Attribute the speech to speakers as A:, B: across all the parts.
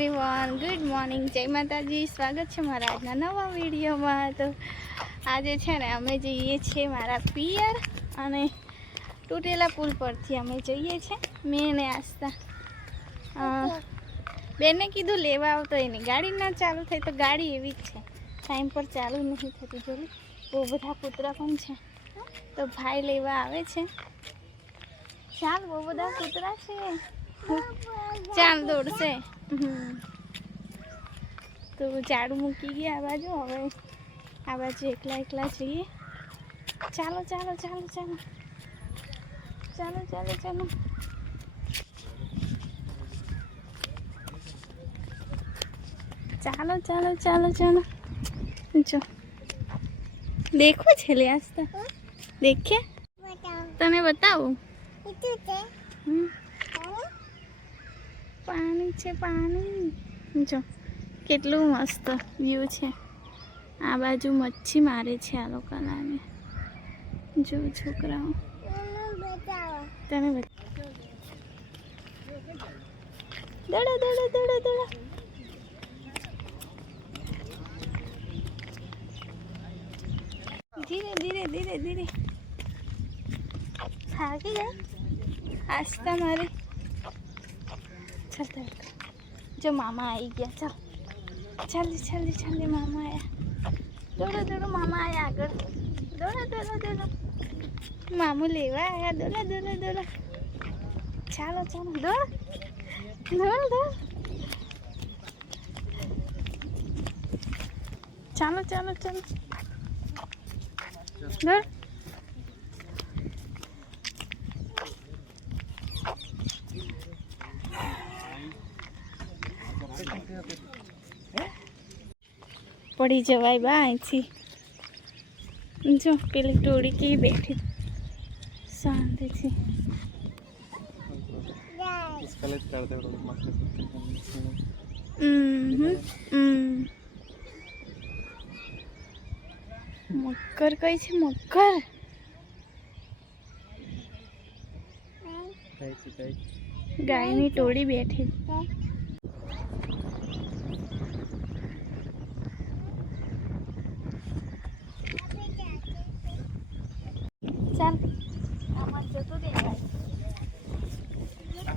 A: Everyone good morning જય માતાજી. સ્વાગત છે મારા આજના નવા વિડીયોમાં. તો આજે છે ને અમે જઈએ છીએ મારા પિયર અને તૂટેલા પુલ પરથી અમે જઈએ છીએ મેં ને આસ્તા બેને કીધું લેવા આવતો એની. ગાડી ના ચાલુ થઈ તો ગાડી એવી જ છે. ટાઈમ પર ચાલુ નથી થતી જોયું બહુ બધા કૂતરા પણ છે. તો ભાઈ લેવા આવે છે. ચાલ, બહુ બધા કૂતરા છે. ચાલ, દોડશે. તો ઝાડુ મૂકી ગયા આ બાજુ. હવે આ બાજુ એકલા એકલા જઈએ. ચાલો ચાલો ચાલો ચાલો. ચાલો ચાલો ચાલો. ચાલો ચાલો ચાલો ચાલો. જો. દેખવું છે લે આસ્તા દેખે? તને બતાવું. હમ. છે પાણી. જો, કેટલું મસ્ત વ્યૂ છે. આ બાજુ મચ્છી મારે છે આ લોકોને જો, છોકરાઓ. બતા દડો દડો દડો દડો. ધીરે ધીરે ધીરે ધીરે. થાકી ગયા? આસ્તા મારી ચાલ ચાલ જો મામા આવી ગયા ચાલ ચાલી ચાલી ચાલી મામા આયા દોડો દોડો મામા આયા આગળ દોડો દોડો દોડો મામુ લેવા આયા દોડો દોડો દોડો ચાલો ચાલો દોડ દોડ દોડ ચાલો ચાલો ચાલો દોડ પડી જવાય બા અહીંથી. જો, પેલી ટોળી કેવી બેઠી. શાંતિથી મકર કઈ છે? મકર ગાયની ટોળી બેઠી. ચાલ. આમાં જતું દેખાય.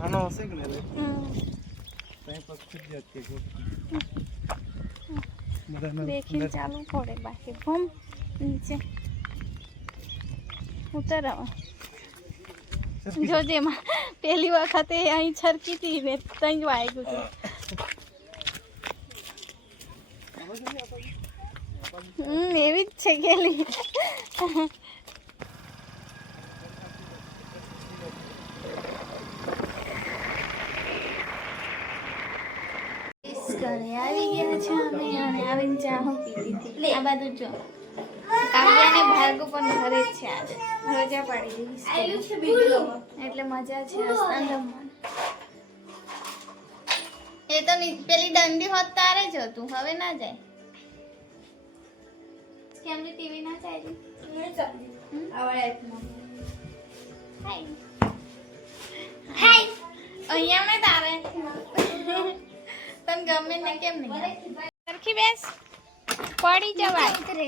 B: આનો હશે કે નહીં ત્યાં પક્ષી જ
A: ચાલુ પડે બાકી ભમ નીચે. ઉતરાવો. જોજે માં પેલી વખતે અહીં છરકી હતી ને તઈ વાગ્યું હતું હમ એવી જ છે ગેલી. ઘરે આવી ગયા છે અમે અને આવીને ચા હું પી લીધી. આ બાજુ જો. કાવ્યાને ભાર્ગવ પણ ઘરે જ છે આજે. રજા પાડી દીધી એટલે મજા છે એ તો પેલી દંડી હોત તારે જ હતું. હવે ના જાય. કેમ ટીવી ના ચાલી? હાય. અહીંયા મેં તારે. તને ગમે ને કેમ નહીં સરખી બેસ. પડી જવાય. ઉતરે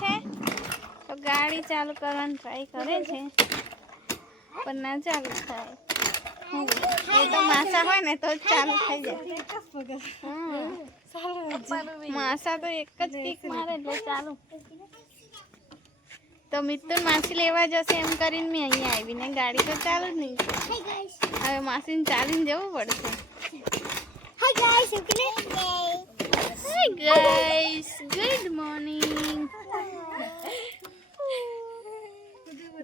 A: છે. તો ગાડી ચાલુ કરવાની ટ્રાય કરે છે. પણ ના ચાલુ થાય. એ તો માસા હોય ને તો ચાલુ થઈ જાય. માસા તો એક જ કિક મારે એટલે ચાલુ. તો મિત્તુલ માસી લેવા જશે એમ કરીને મેં અહીંયા આવીને ગાડી તો ચાલુ જ નહીં હવે માસીને ચાલીને જવું પડશે.
C: Hi guys, you can
A: Hi guys, good morning.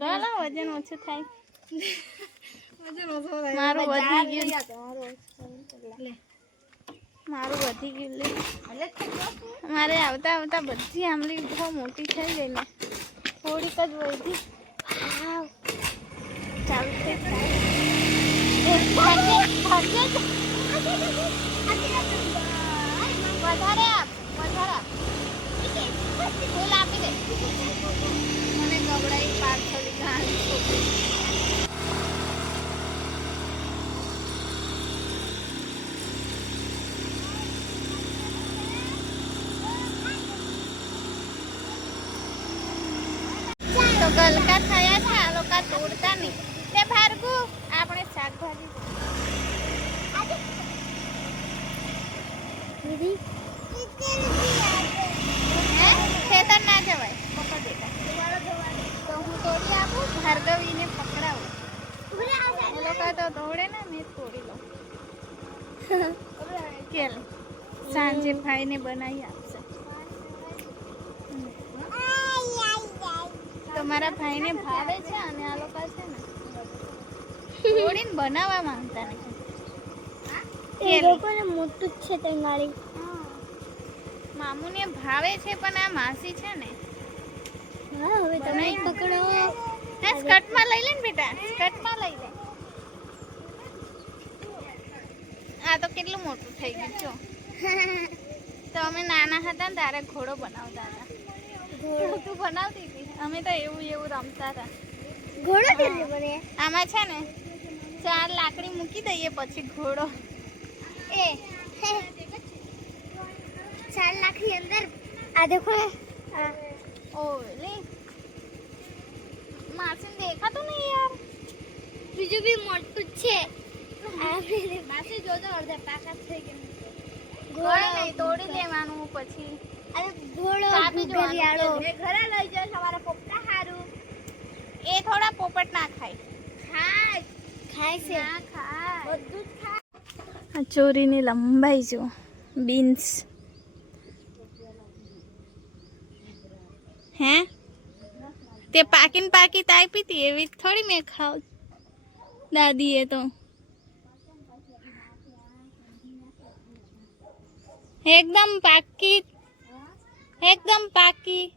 A: લાલા વજન ઓછું થાય મારું વધી ગયું. મારું વધી ગયું લે. મારે આવતા આવતા બધી આંબલી બહુ મોટી થઈ ગઈ ને. થોડીક જ વધી. હાવ. વધારે આપ વધારે આપ. ફૂલ આપી દે. મને ગબડાઈ પાર્સલ ખાણી ગલકા થયા છે, આ લોકો તોડતા નહીં. તે ભાર્ગુ આપણે શાકભાજી
C: દીદી?
A: ખેતર ના જવાય. બેટા. તો હું તોડી આપું? ભાર્ગવીને પકડાવું. એ લોકો તો દોડે ને મેં તોડી લઉં. કેલ સાંજે ભાઈને બનાવી આપશે. તમારા મારા ભાઈને ભાવે છે અને આ લોકો છે ને તોડીને બનાવવા માંગતા નથી.
C: એ લોકોને મોટું જ છે તંગાળી
A: મામુને ભાવે છે પણ આ માસી છે ને.
C: હા હવે તમે પકડો.
A: હા સ્કર્ટમાં લઈ લે ને બેટા સ્કર્ટમાં લઈ લે. આ તો કેટલું મોટું થઈ ગયું જો. તો અમે નાના હતા ને ત્યારે ઘોડો બનાવતા હતા. ઘોડો? તું બનાવતી હતી? અમે તો એવું એવું રમતા હતા.
C: ઘોડો
A: આમાં છે ને ચાર લાકડી મૂકી દઈએ પછી ઘોડો.
C: એ. ચાર લાખની અંદર આ દેખો
A: ઓલે. માસીને દેખાતો નહીં યાર.
C: બીજું બી મોટું છે.
A: માસી જોજો અડધા પાકા થઈ ગયા.
C: ઘોડો
A: નહીં તોડી લેવાનું પછી.
C: અરે ઘોડો ઘરિયાળો ઘરે લઈ જાવ તમારા પોપટા હારું.
A: એ થોડા પોપટ ના ખાય.
C: ખાય ખાય છે.
A: ના ખાય.
C: બધું જ ખાય
A: આ ચોરીની લંબાઈ જો બીન્સ હે? તે પાકીને પાકી તાપી હતી એવી થોડી મેં ખાવ. દાદીએ તો. એકદમ પાકી એકદમ પાકી.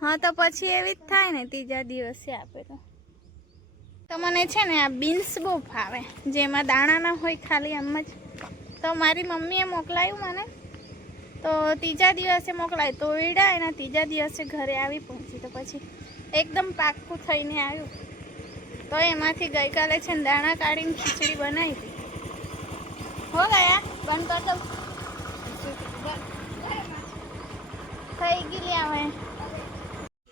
A: હા, તો પછી એવી જ થાય ને, ત્રીજા દિવસે આપે તો. તો મને છે ને આ બીન્સ બહુ ભાવે. જેમાં દાણા ના હોય ખાલી એમ જ. તો મારી મમ્મીએ મોકલાયું મને. તો ત્રીજા દિવસે મોકલાય. તો ઈડા એના ત્રીજા દિવસે ઘરે આવી પહોંચી. તો પછી એકદમ પાક્કું થઈને આવ્યું. તો એમાંથી ગઈકાલે છે ને દાણા કાઢીને ખીચડી બનાવી હતી. હો ગયા, બંધ કર દઉં થઈ ગઈ હવે.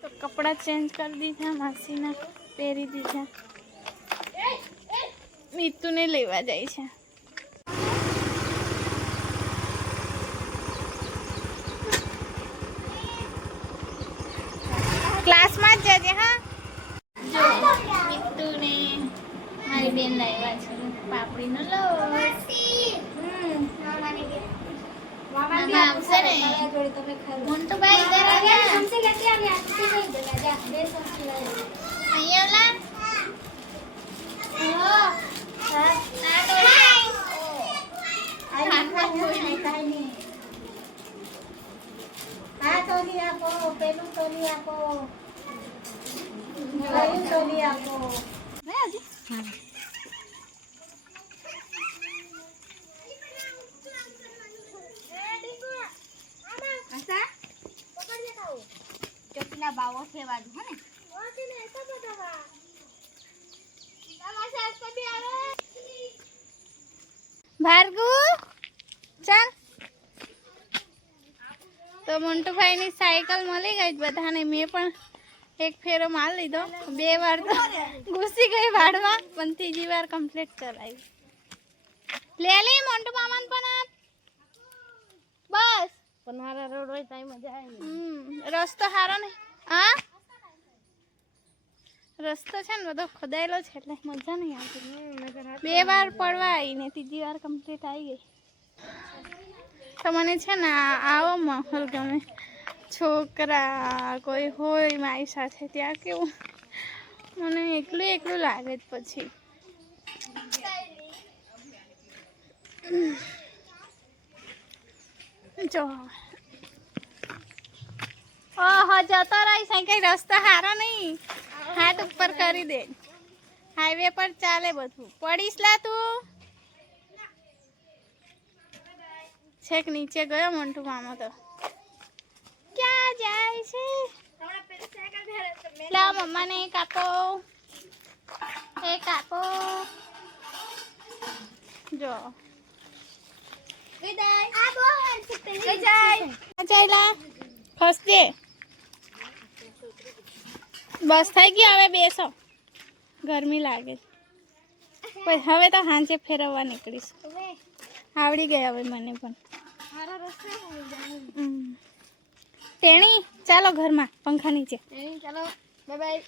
A: તો કપડાં ચેન્જ કરી દીધા, માસીના પહેરી દીધા. મીતુને લેવા જાય છે. ક્લાસમાં જ જજે હા? જો મિતુને મારી બેન લાવ્યા છે. પાપડીનો લોટ. અહીંયા લા
C: હા તોલી આપો પેલું તોલી આપો. કયું તોલી આપો.
A: ચોકીના બાવો છે બાજુ હે ને ભાર્ગુ ચાલ તો મોન્ટુભાઈની સાયકલ મળી ગઈ બધાને. મેં પણ એક ફેરો માલ લીધો. બે વાર તો ઘૂસી ગઈ વાડમાં પણ ત્રીજી વાર કમ્પ્લીટ ચલાવી લે લે મોન્ટુ મામાન પણ બસ.
C: પણ રોડ હોય ત્યાં મજા આવે
A: હમ, રસ્તો સારો ને. હા? રસ્તો છે ને બધો ખોદાયેલો છે એટલે મજા નહીં આવતી. બે વાર પડવા આવી ને ત્રીજી વાર કમ્પ્લીટ આવી ગઈ. તો મને છે ને આવો માહોલ ગમે. છોકરા કોઈ હોય મારી સાથે ત્યાં કેવું? મને એકલું એકલું લાગે જ પછી. જો. ઓહો, જતો રહીશ કઈ રસ્તો સારો નહીં. હાથ ઉપર કરી દે. હાઈવે પર ચાલે બધું. પડીશ લા તું? છેક નીચે ગયો મોન્ટુ મામો તો. ક્યાં જાય છે? લા મમ્માને એક આપો. એક આપો. જો. બસ થઈ ગયું, હવે બેસો. ગરમી લાગે. હવે તો સાંજે ફેરવવા નીકળીશ. આવડી ગયા હવે મને પણ
C: મારા રસ્તે હું જાઉં
A: હમ. તેણી ચાલો ઘરમાં પંખા નીચે.
C: ચાલો બાય બાય